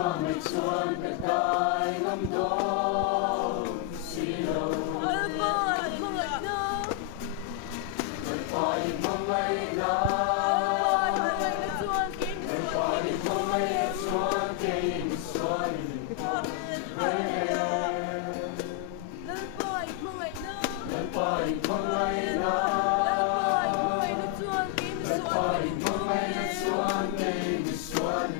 mà mày chuan cả tai ngắm đó xì lâu ơi bơi mong lại nó người coi mong mây đó người coi mong mây chuan kim xuân người coi mong mây đó người coi mong mây chuan kim xuân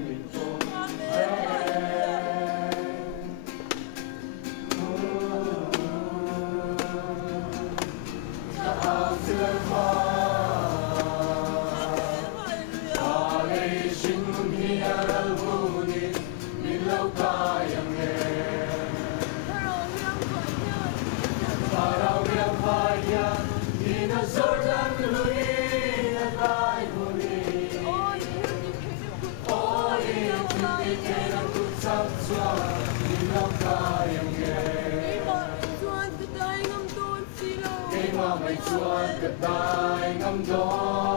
mày chuan cả tai ngắm đó